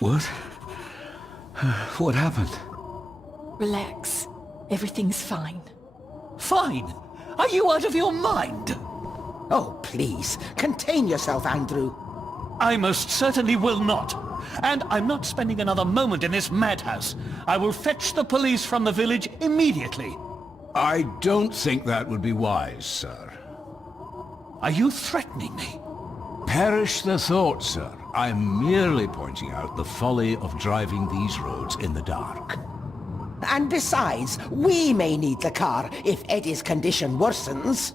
What? What happened? Relax. Everything's fine. Fine? Are you out of your mind? Oh, please, contain yourself, Andrew. I most certainly will not. And I'm not spending another moment in this madhouse. I will fetch the police from the village immediately. I don't think that would be wise, sir. Are you threatening me? Perish the thought, sir. I'm merely pointing out the folly of driving these roads in the dark. And besides, we may need the car if Eddie's condition worsens.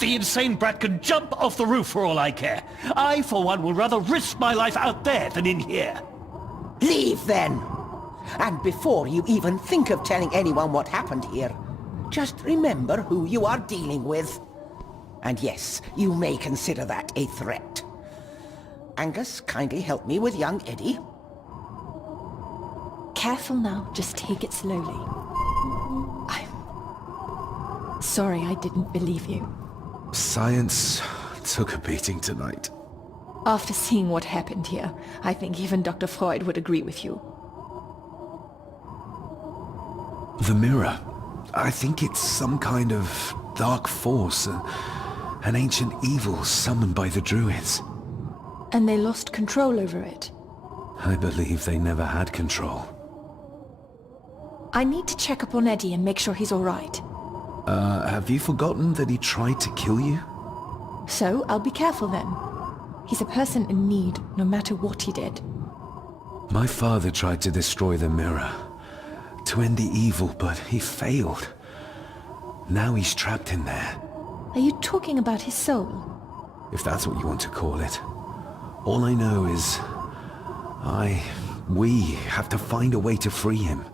The insane brat can jump off the roof for all I care. I, for one, will rather risk my life out there than in here. Leave, then. And before you even think of telling anyone what happened here, just remember who you are dealing with. And yes, you may consider that a threat. Angus, kindly help me with young Eddie. Careful now, just take it slowly. I'm sorry I didn't believe you. Science took a beating tonight. After seeing what happened here, I think even Dr. Freud would agree with you. The mirror. I think it's some kind of dark force, an ancient evil summoned by the druids. And they lost control over it. I believe they never had control. I need to check up on Eddie and make sure he's all right. Have you forgotten that he tried to kill you? So, I'll be careful then. He's a person in need, no matter what he did. My father tried to destroy the mirror, to end the evil, but he failed. Now he's trapped in there. Are you talking about his soul? If that's what you want to call it. All I know is... we have to find a way to free him.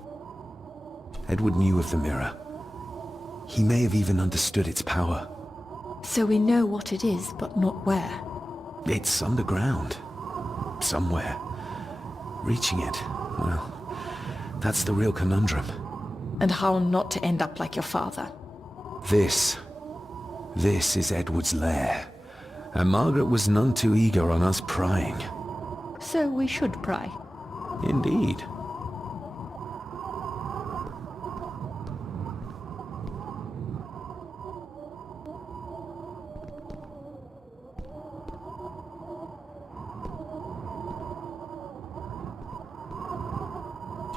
Edward knew of the mirror. He may have even understood its power. So we know what it is, but not where. It's underground. Somewhere. Reaching it, well, that's the real conundrum. And how not to end up like your father. This is Edward's lair. And Margaret was none too eager on us prying. So we should pry. Indeed.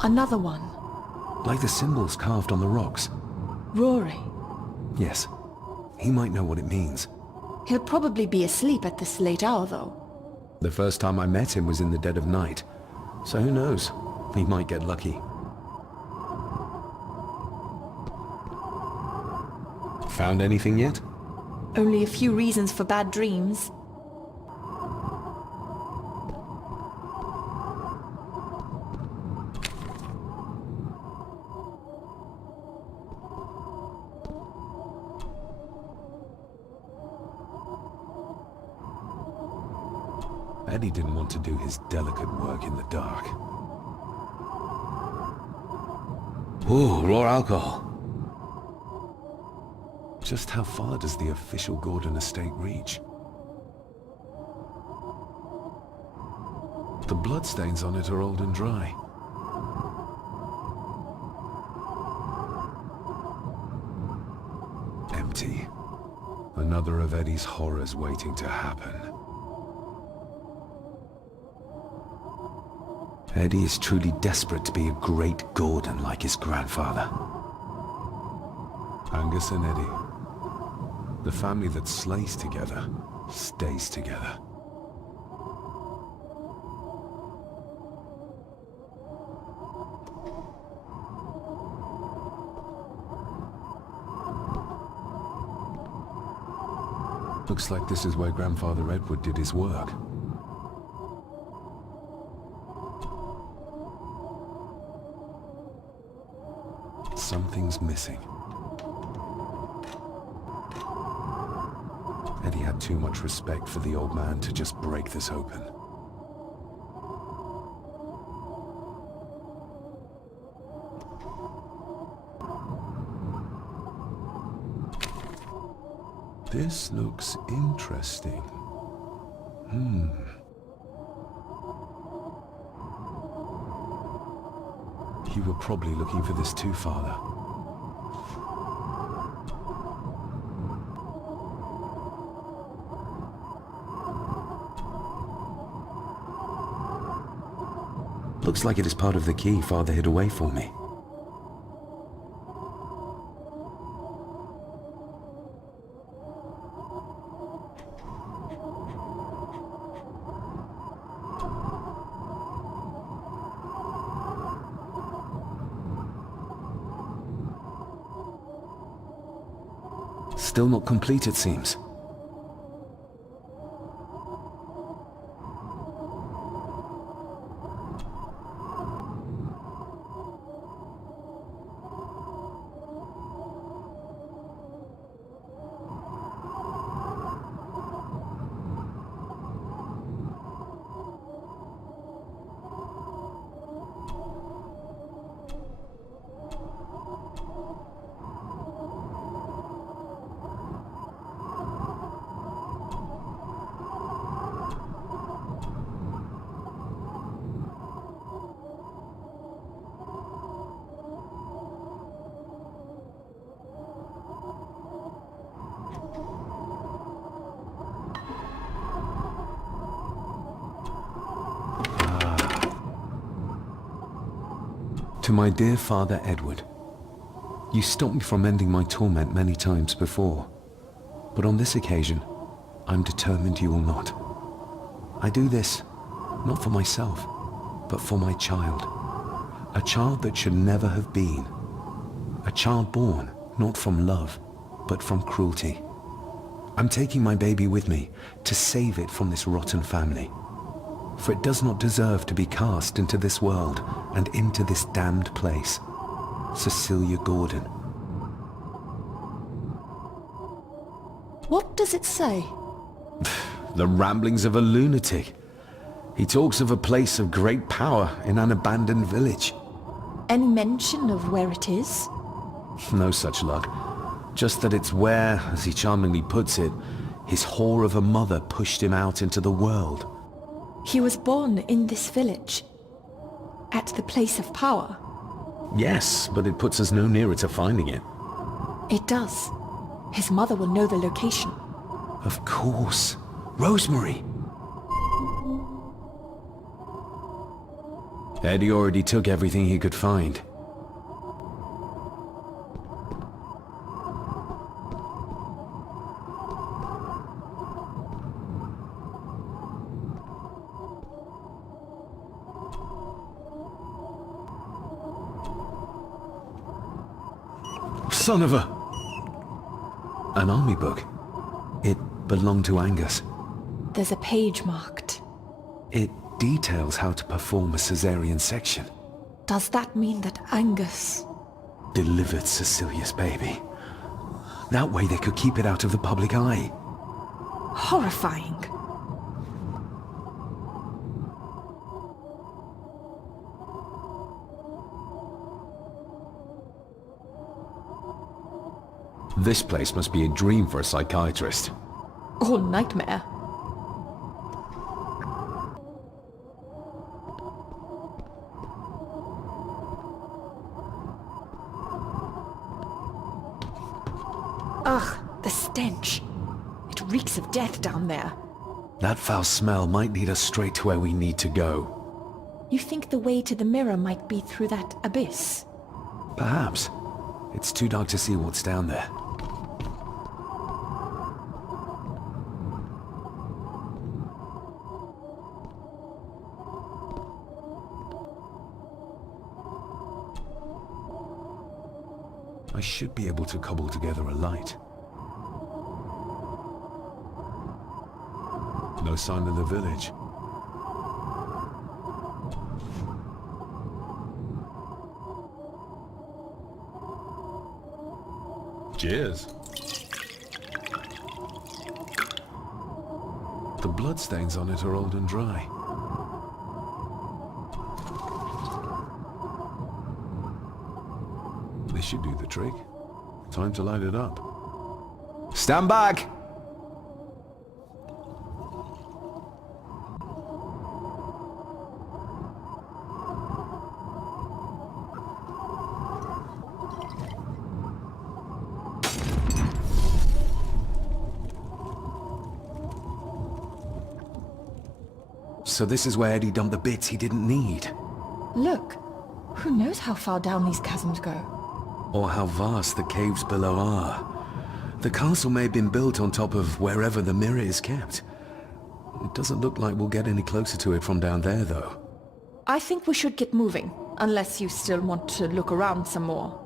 Another one. Like the symbols carved on the rocks. Rory. Yes. He might know what it means. He'll probably be asleep at this late hour, though. The first time I met him was in the dead of night. So who knows? He might get lucky. Found anything yet? Only a few reasons for bad dreams. Eddie didn't want to do his delicate work in the dark. Ooh, raw alcohol. Just how far does the official Gordon estate reach? The bloodstains on it are old and dry. Empty. Another of Eddie's horrors waiting to happen. Eddie is truly desperate to be a great Gordon like his grandfather. Angus and Eddie. The family that slays together, stays together. Looks like this is where Grandfather Edward did his work. Something's missing. Eddie had too much respect for the old man to just break this open. This looks interesting. You were probably looking for this too, Father. Looks like it is part of the key Father hid away for me. Still not complete, it seems. To my dear Father Edward, you stopped me from ending my torment many times before, but on this occasion, I'm determined you will not. I do this, not for myself, but for my child. A child that should never have been. A child born, not from love, but from cruelty. I'm taking my baby with me to save it from this rotten family. For it does not deserve to be cast into this world and into this damned place. Cecilia Gordon. What does it say? The ramblings of a lunatic. He talks of a place of great power in an abandoned village. Any mention of where it is? No such luck. Just that it's where, as he charmingly puts it, his whore of a mother pushed him out into the world. He was born in this village, at the place of power. Yes, but it puts us no nearer to finding it. It does. His mother will know the location. Of course. Rosemary! Eddie already took everything he could find. Son of a... An army book. It belonged to Angus. There's a page marked. It details how to perform a cesarean section. Does that mean that Angus... Delivered Cecilia's baby. That way they could keep it out of the public eye. Horrifying. This place must be a dream for a psychiatrist. Or nightmare. Ugh, the stench. It reeks of death down there. That foul smell might lead us straight to where we need to go. You think the way to the mirror might be through that abyss? Perhaps. It's too dark to see what's down there. I should be able to cobble together a light. No sign of the village. Cheers. The bloodstains on it are old and dry. This should do the trick. Time to light it up. Stand back! So this is where Eddie dumped the bits he didn't need. Look, who knows how far down these chasms go? Or how vast the caves below are. The castle may have been built on top of wherever the mirror is kept. It doesn't look like we'll get any closer to it from down there, though. I think we should get moving, unless you still want to look around some more.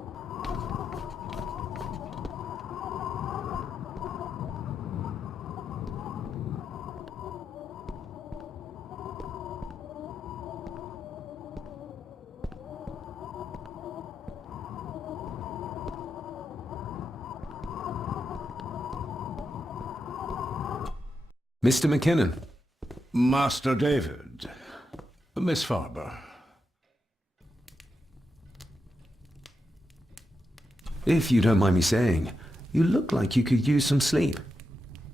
Mr. McKinnon. Master David. Miss Farber. If you don't mind me saying, you look like you could use some sleep.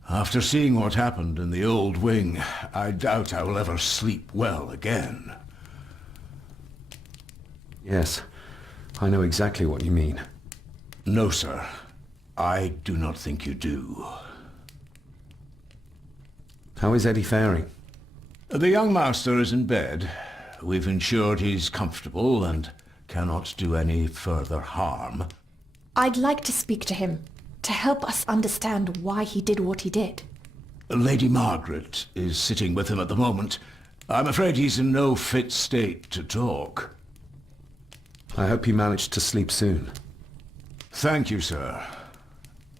After seeing what happened in the old wing, I doubt I will ever sleep well again. Yes, I know exactly what you mean. No, sir. I do not think you do. How is Eddie faring? The young master is in bed. We've ensured he's comfortable and cannot do any further harm. I'd like to speak to him, to help us understand why he did what he did. Lady Margaret is sitting with him at the moment. I'm afraid he's in no fit state to talk. I hope you managed to sleep soon. Thank you, sir.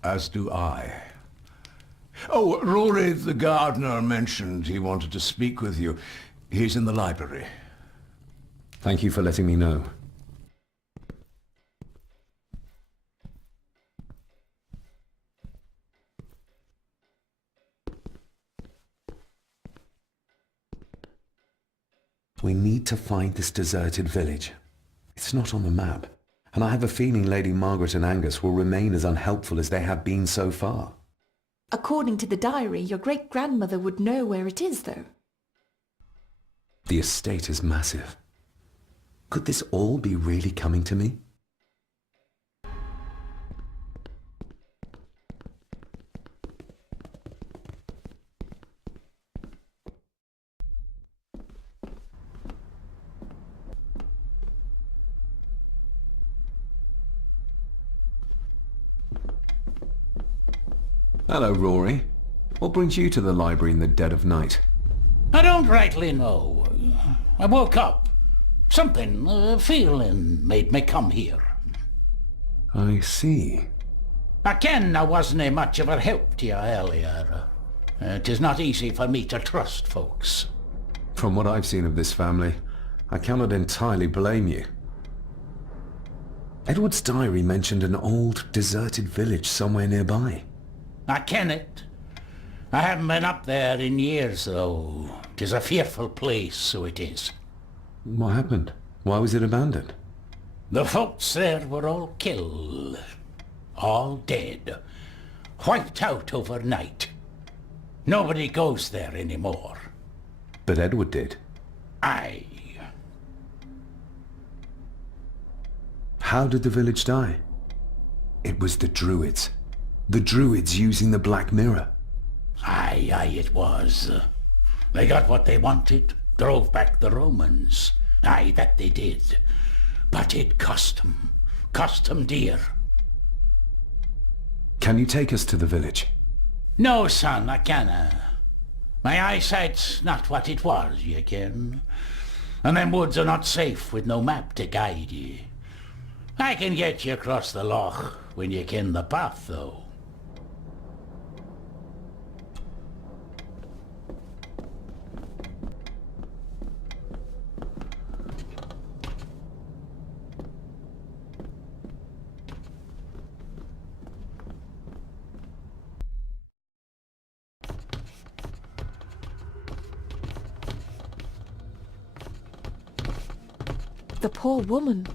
As do I. Oh, Rory the gardener mentioned he wanted to speak with you. He's in the library. Thank you for letting me know. We need to find this deserted village. It's not on the map, and I have a feeling Lady Margaret and Angus will remain as unhelpful as they have been so far. According to the diary, your great-grandmother would know where it is, though. The estate is massive. Could this all be really coming to me? Hello, Rory. What brings you to the library in the dead of night? I don't rightly know. I woke up. Something, feeling made me come here. I see. I ken I wasn't much of a help to you earlier. It is not easy for me to trust folks. From what I've seen of this family, I cannot entirely blame you. Edward's diary mentioned an old, deserted village somewhere nearby. I ken it. I haven't been up there in years, though. 'Tis a fearful place, so it is. What happened? Why was it abandoned? The folks there were all killed. All dead. Wiped out overnight. Nobody goes there anymore. But Edward did. Aye. How did the village die? It was the Druids. The Druids using the Black Mirror. Aye, it was. They got what they wanted, drove back the Romans. Aye, that they did. But it cost them dear. Can you take us to the village? No, son, I canna. My eyesight's not what it was, ye ken. And them woods are not safe with no map to guide ye. I can get you across the loch when ye ken the path, though. The poor woman.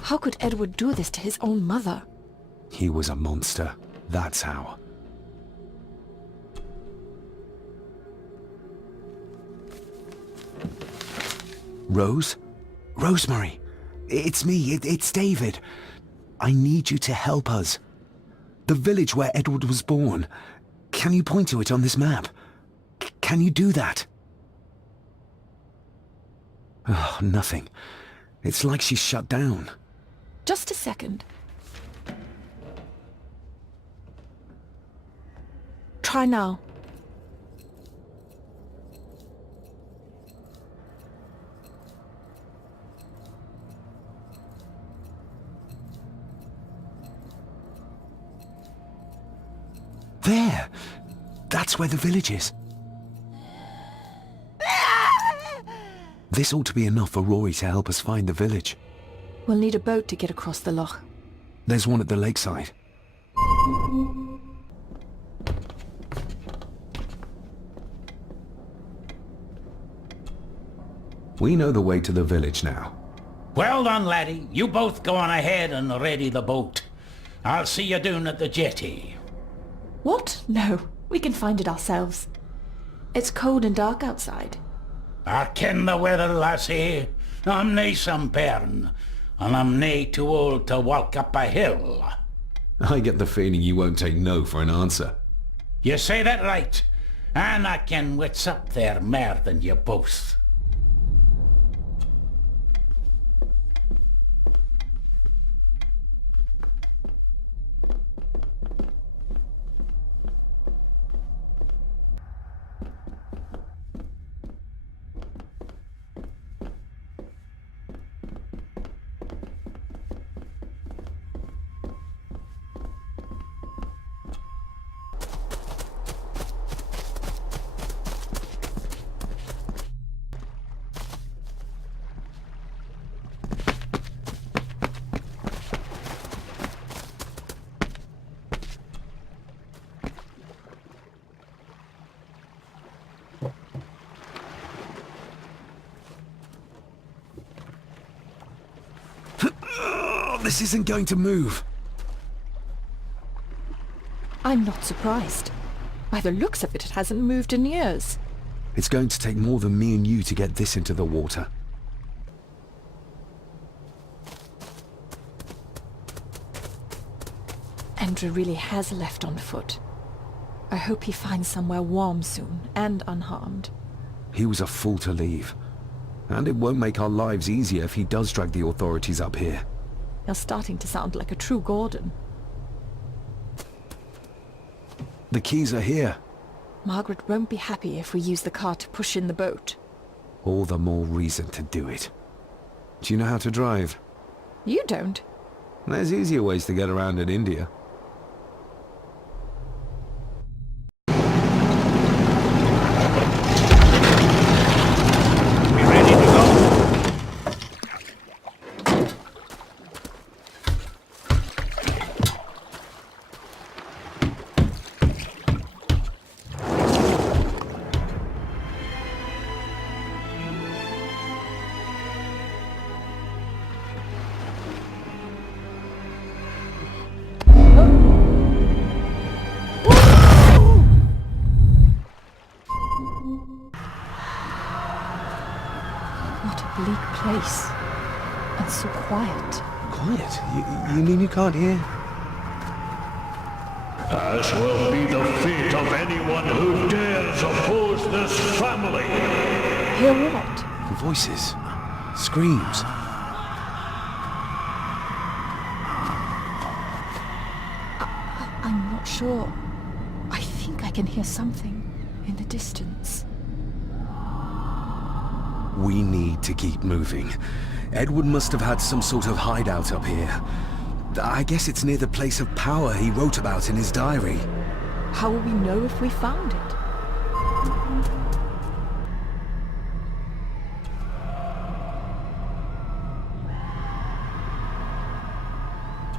How could Edward do this to his own mother? He was a monster. That's how. Rose? Rosemary! It's me, it's David. I need you to help us. The village where Edward was born. Can you point to it on this map? Can you do that? Oh, nothing. It's like she's shut down. Just a second. Try now. There! That's where the village is. This ought to be enough for Rory to help us find the village. We'll need a boat to get across the loch. There's one at the lakeside. We know the way to the village now. Well done, laddie. You both go on ahead and ready the boat. I'll see you down at the jetty. What? No, we can find it ourselves. It's cold and dark outside. I ken the weather, lassie. I'm nae some bairn, and I'm nae too old to walk up a hill. I get the feeling you won't take no for an answer. You say that right, and I ken what's up there mair than you both. This isn't going to move. I'm not surprised. By the looks of it, it hasn't moved in years. It's going to take more than me and you to get this into the water. Andrew really has left on foot. I hope he finds somewhere warm soon, and unharmed. He was a fool to leave. And it won't make our lives easier if he does drag the authorities up here. You're starting to sound like a true Gordon. The keys are here. Margaret won't be happy if we use the car to push in the boat. All the more reason to do it. Do you know how to drive? You don't. There's easier ways to get around in India. We ready to go? What a bleak place. And so quiet. Quiet? You mean you can't hear? As will be the fate of anyone who dares oppose this family. Hear what? Voices. Screams. I'm not sure. I think I can hear something in the distance. We need to keep moving. Edward must have had some sort of hideout up here. I guess it's near the place of power he wrote about in his diary. How will we know if we found it?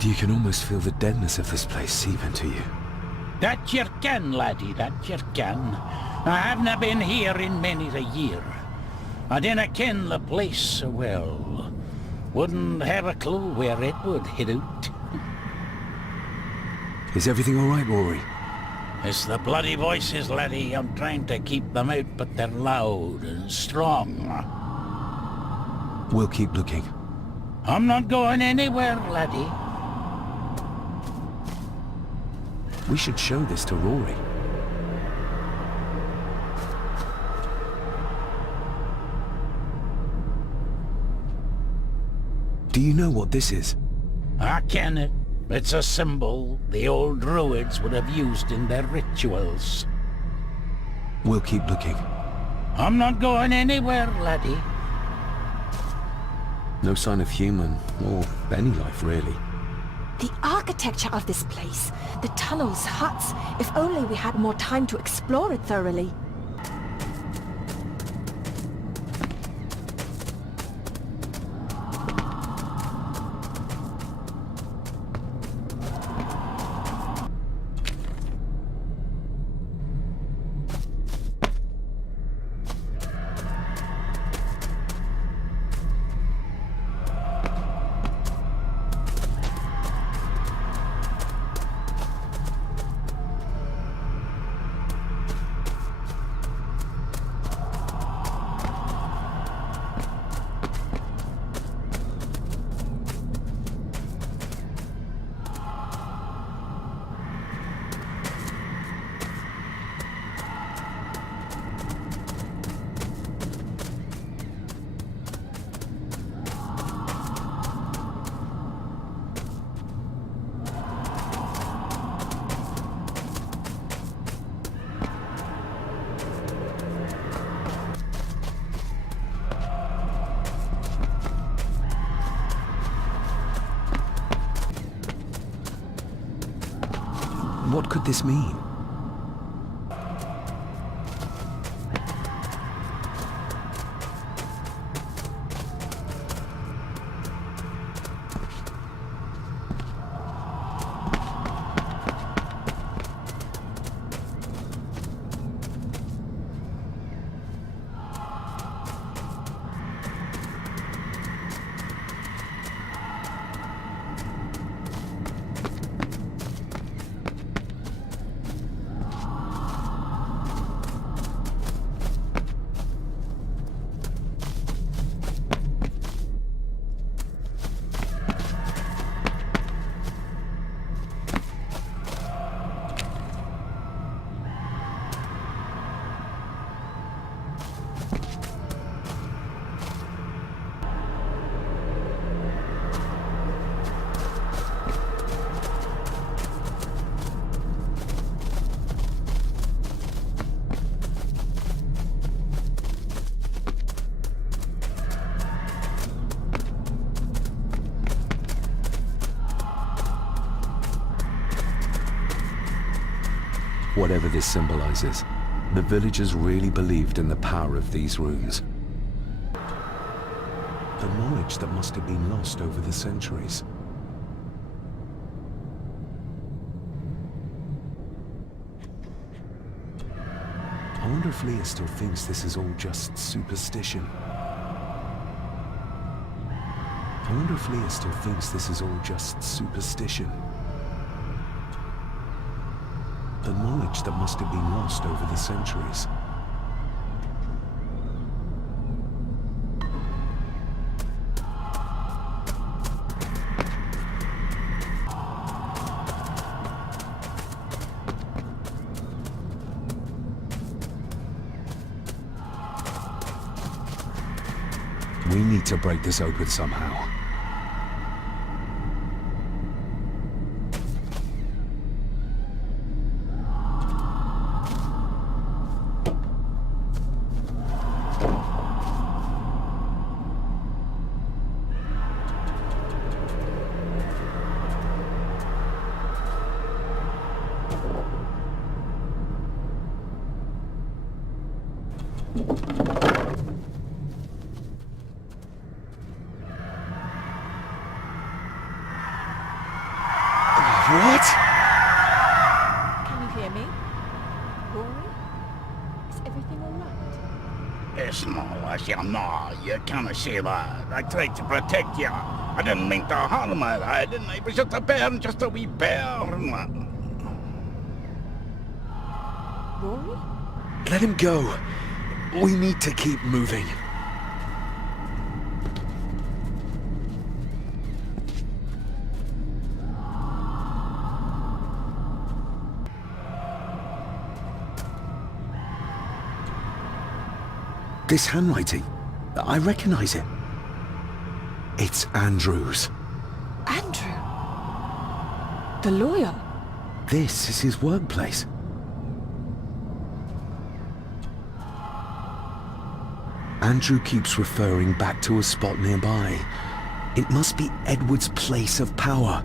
You can almost feel the deadness of this place seep into you. That you can, laddie, that you can. I haven't been here in many a year. I dinna ken the place so well. Wouldn't have a clue where it would hit out. Is everything all right, Rory? It's the bloody voices, laddie. I'm trying to keep them out, but they're loud and strong. We'll keep looking. I'm not going anywhere, laddie. We should show this to Rory. Do you know what this is? I ken it. It's a symbol the old druids would have used in their rituals. We'll keep looking. I'm not going anywhere, laddie. No sign of human, or any life really. The architecture of this place, the tunnels, huts, if only we had more time to explore it thoroughly. What could this mean? Whatever this symbolizes, the villagers really believed in the power of these runes. The knowledge that must have been lost over the centuries. I wonder if Leah still thinks this is all just superstition. I wonder if Leah still thinks this is all just superstition. The knowledge that must have been lost over the centuries. We need to break this open somehow. What? Can you hear me? Rory? Is everything alright? It's no, you can't say that. I tried to protect you. I didn't mean to harm her, I didn't. It was just a bear, just a wee bear. Rory? Let him go. We need to keep moving. This handwriting, I recognize it. It's Andrew's. Andrew? The lawyer? This is his workplace. Andrew keeps referring back to a spot nearby. It must be Edward's place of power.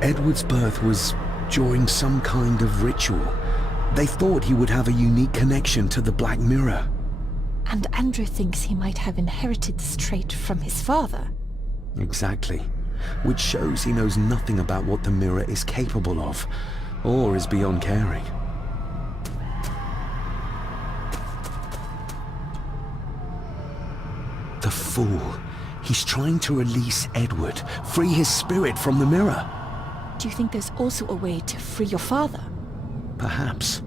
Edward's birth was during some kind of ritual. They thought he would have a unique connection to the Black Mirror. And Andrew thinks he might have inherited this trait from his father. Exactly. Which shows he knows nothing about what the mirror is capable of, or is beyond caring. The fool. He's trying to release Edward, free his spirit from the mirror. Do you think there's also a way to free your father? Perhaps.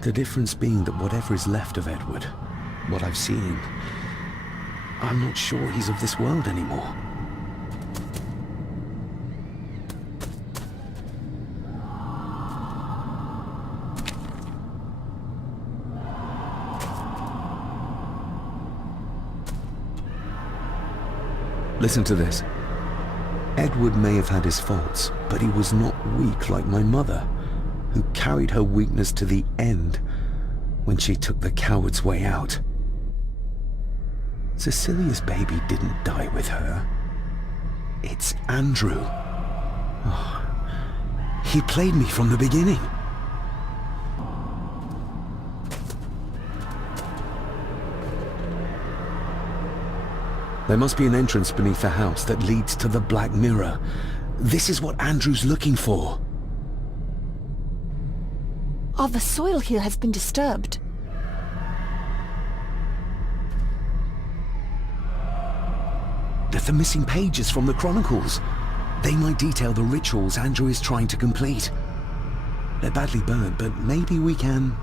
The difference being that whatever is left of Edward, what I've seen, I'm not sure he's of this world anymore. Listen to this. Edward may have had his faults, but he was not weak like my mother, who carried her weakness to the end when she took the coward's way out. Cecilia's baby didn't die with her. It's Andrew. Oh, he played me from the beginning. There must be an entrance beneath the house that leads to the Black Mirror. This is what Andrew's looking for. Oh, the soil here has been disturbed. They're the missing pages from the Chronicles. They might detail the rituals Andrew is trying to complete. They're badly burnt, but maybe we can...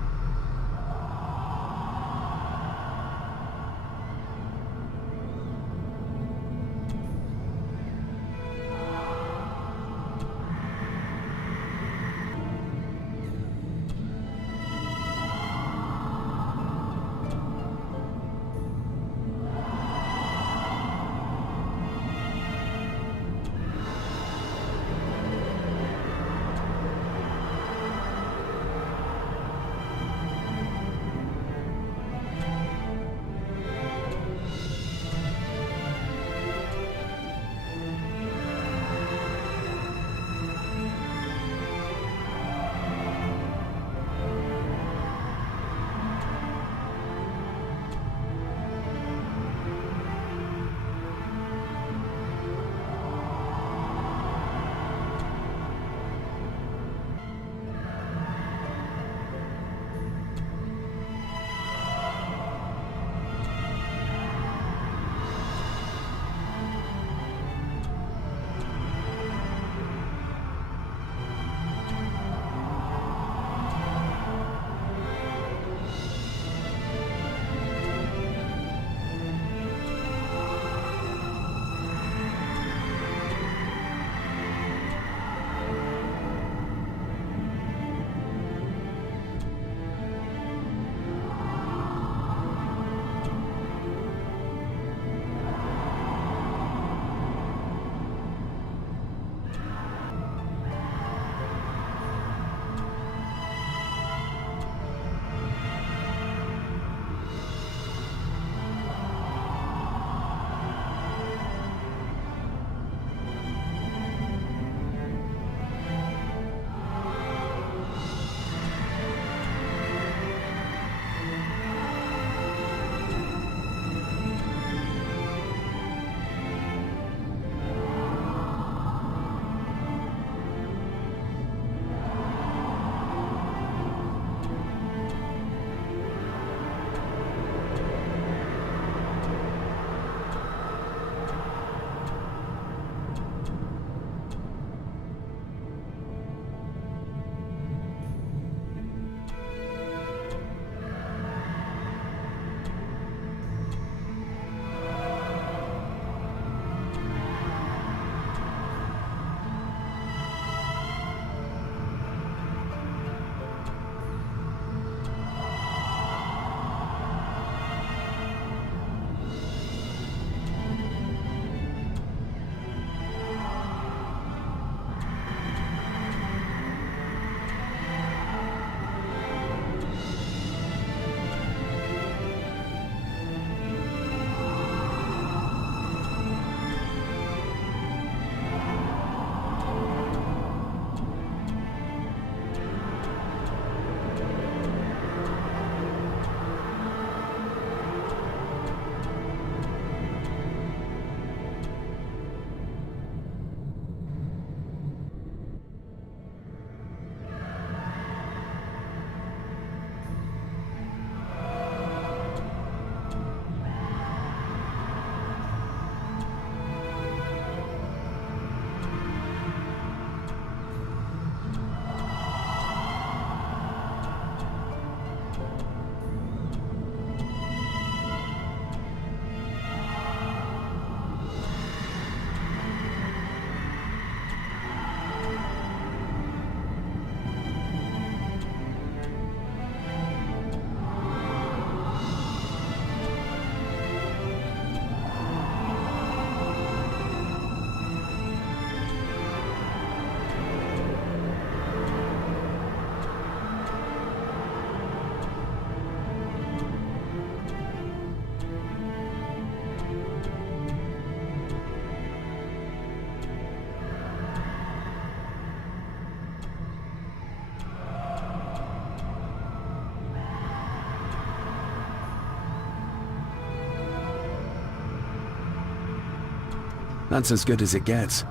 That's as good as it gets.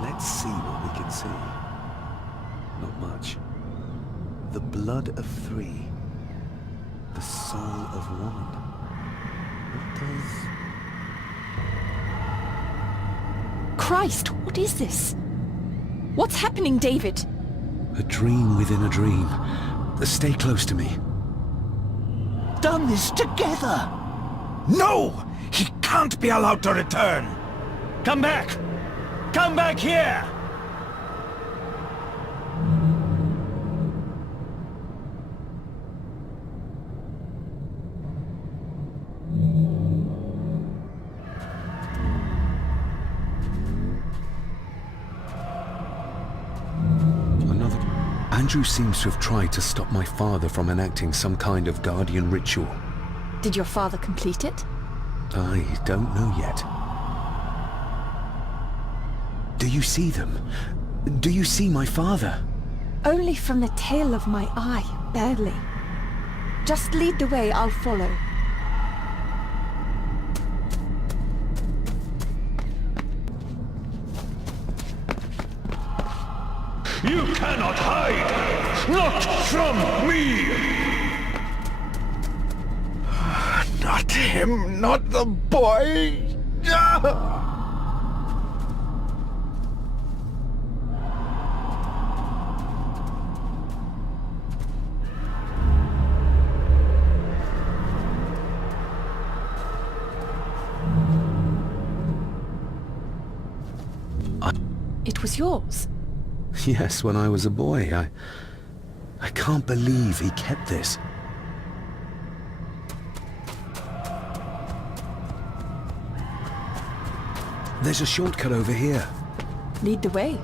Let's see what we can see. Not much. The blood of 3. The soul of 1. What does... Christ, what is this? What's happening, David? A dream within a dream. Stay close to me. Done this together! No! He can't be allowed to return! Come back! Come back here! Andrew seems to have tried to stop my father from enacting some kind of guardian ritual. Did your father complete it? I don't know yet. Do you see them? Do you see my father? Only from the tail of my eye, barely. Just lead the way, I'll follow. You cannot hide! Not from me! Not him, not the boy! It was yours. Yes, when I was a boy. I can't believe he kept this. There's a shortcut over here. Lead the way.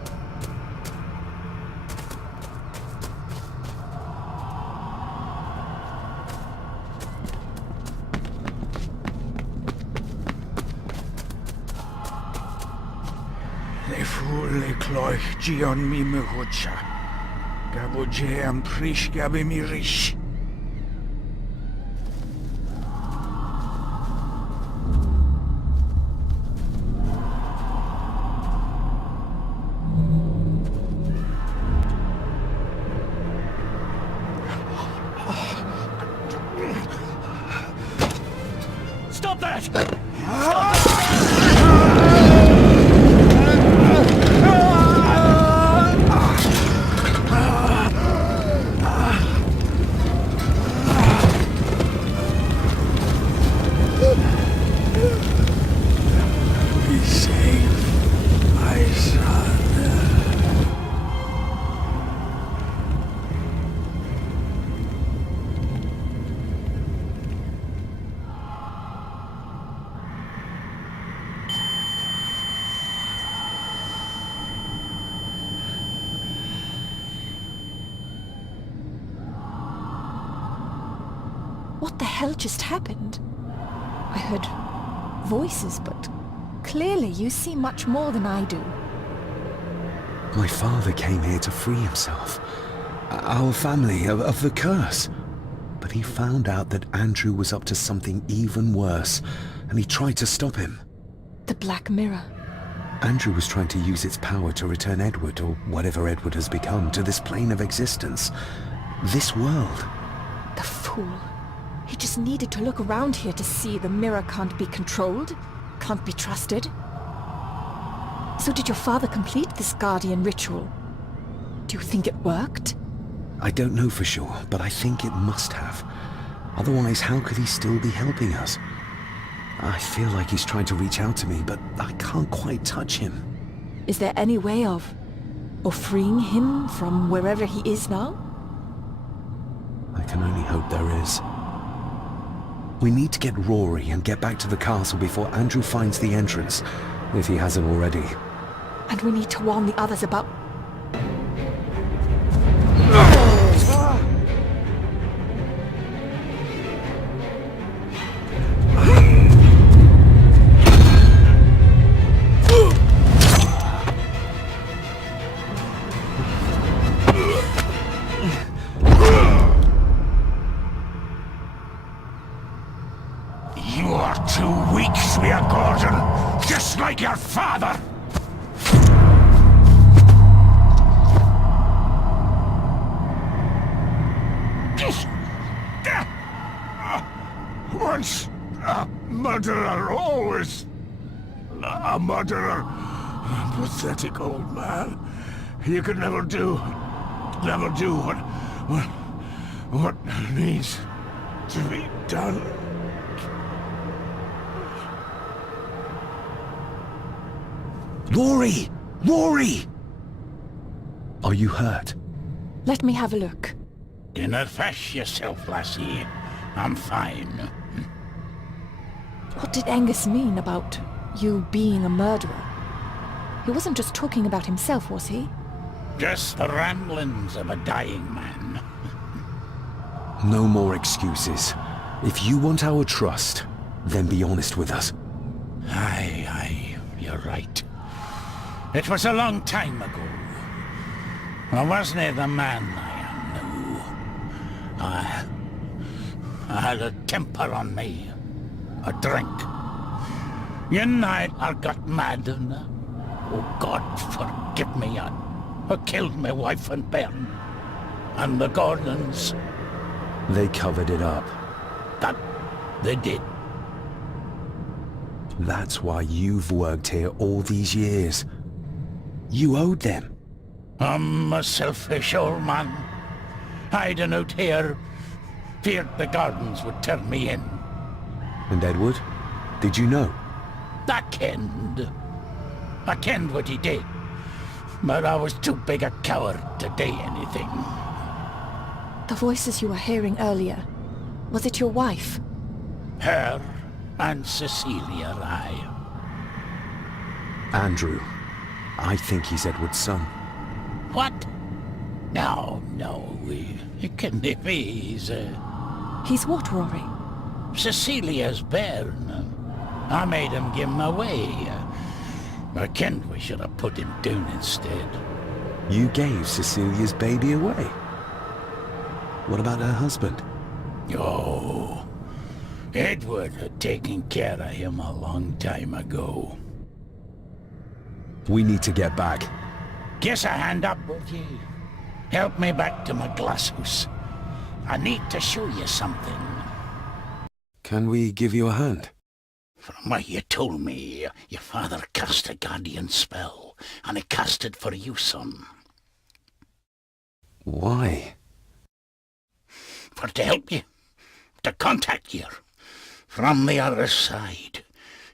Le cloich gion mi mehucha. Gaboje am prish gabe mi rish. Stop that! What the hell just happened? I heard voices, but clearly you see much more than I do. My father came here to free himself. Our family of the curse. But he found out that Andrew was up to something even worse, and he tried to stop him. The Black Mirror. Andrew was trying to use its power to return Edward, or whatever Edward has become, to this plane of existence. This world. The fool. He just needed to look around here to see the mirror can't be controlled, can't be trusted. So did your father complete this guardian ritual? Do you think it worked? I don't know for sure, but I think it must have. Otherwise, how could he still be helping us? I feel like he's trying to reach out to me, but I can't quite touch him. Is there any way of freeing him from wherever he is now? I can only hope there is. We need to get Rory and get back to the castle before Andrew finds the entrance, if he hasn't already. And we need to warn the others about... like your father! Once a murderer, always a murderer. Pathetic old man. You could never do what needs to be done. Rory! Rory! Are you hurt? Let me have a look. Dinna fash yourself, lassie. I'm fine. What did Angus mean about you being a murderer? He wasn't just talking about himself, was he? Just the ramblings of a dying man. No more excuses. If you want our trust, then be honest with us. Aye, you're right. It was a long time ago. I wasn't the man I am now. I had a temper on me. A drink. One night I got mad and, oh God forgive me, I killed my wife and bairn. And the Gordons. They covered it up. That they did. That's why you've worked here all these years. You owed them. I'm a selfish old man. I'd out here, feared the Gordons would turn me in. And Edward? Did you know? I kenned what he did. But I was too big a coward to do anything. The voices you were hearing earlier, was it your wife? Her and Cecilia, aye. Andrew. I think he's Edward's son. What? No, it can't be. He's what, Rory? Cecilia's bairn. I made him give him away. I kenned we should have put him down instead. You gave Cecilia's baby away? What about her husband? Oh, Edward had taken care of him a long time ago. We need to get back. Give a hand up, would ye? Help me back to my glass house. I need to show you something. Can we give you a hand? From what you told me, your father cast a guardian spell, and he cast it for you, son. Why? For to help you, to contact you, from the other side.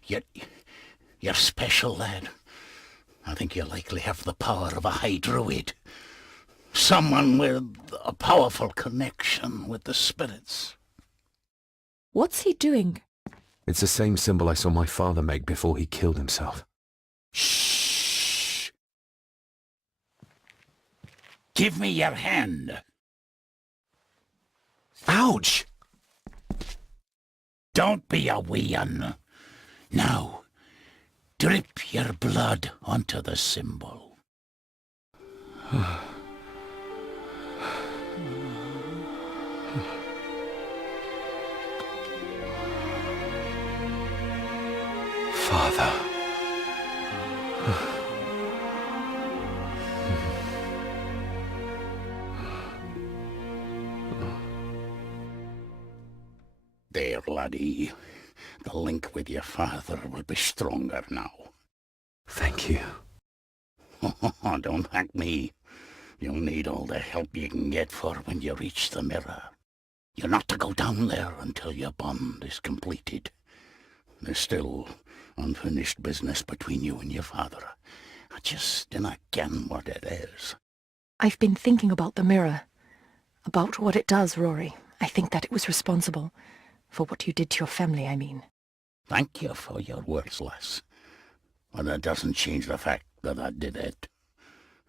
You're special, lad. I think you likely have the power of a high druid. Someone with a powerful connection with the spirits. What's he doing? It's the same symbol I saw my father make before he killed himself. Shh! Give me your hand. Ouch! Don't be a wee un. Now, drip your blood onto the symbol. Father. There, laddie. The link with your father will be stronger now. Thank you. Don't thank me. You'll need all the help you can get for when you reach the mirror. You're not to go down there until your bond is completed. There's still unfinished business between you and your father. I just dinna ken what it is. I've been thinking about the mirror. About what it does, Rory. I think that it was responsible. For what you did to your family, I mean. Thank you for your words, lass. But that doesn't change the fact that I did it.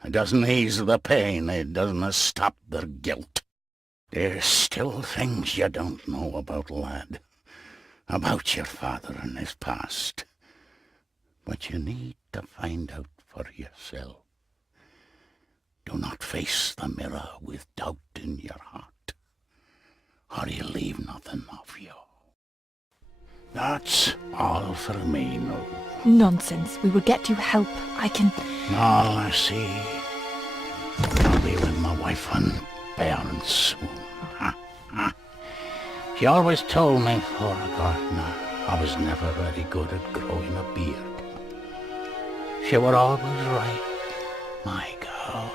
It doesn't ease the pain. It doesn't stop the guilt. There's still things you don't know about, lad. About your father and his past. But you need to find out for yourself. Do not face the mirror with doubt in your heart, or you'll leave nothing of you. That's all for me now. Nonsense. We will get you help. I can... All I see, I'll be with my wife and parents soon. She always told me for a gardener I was never very good at growing a beard. She were always right, my girl.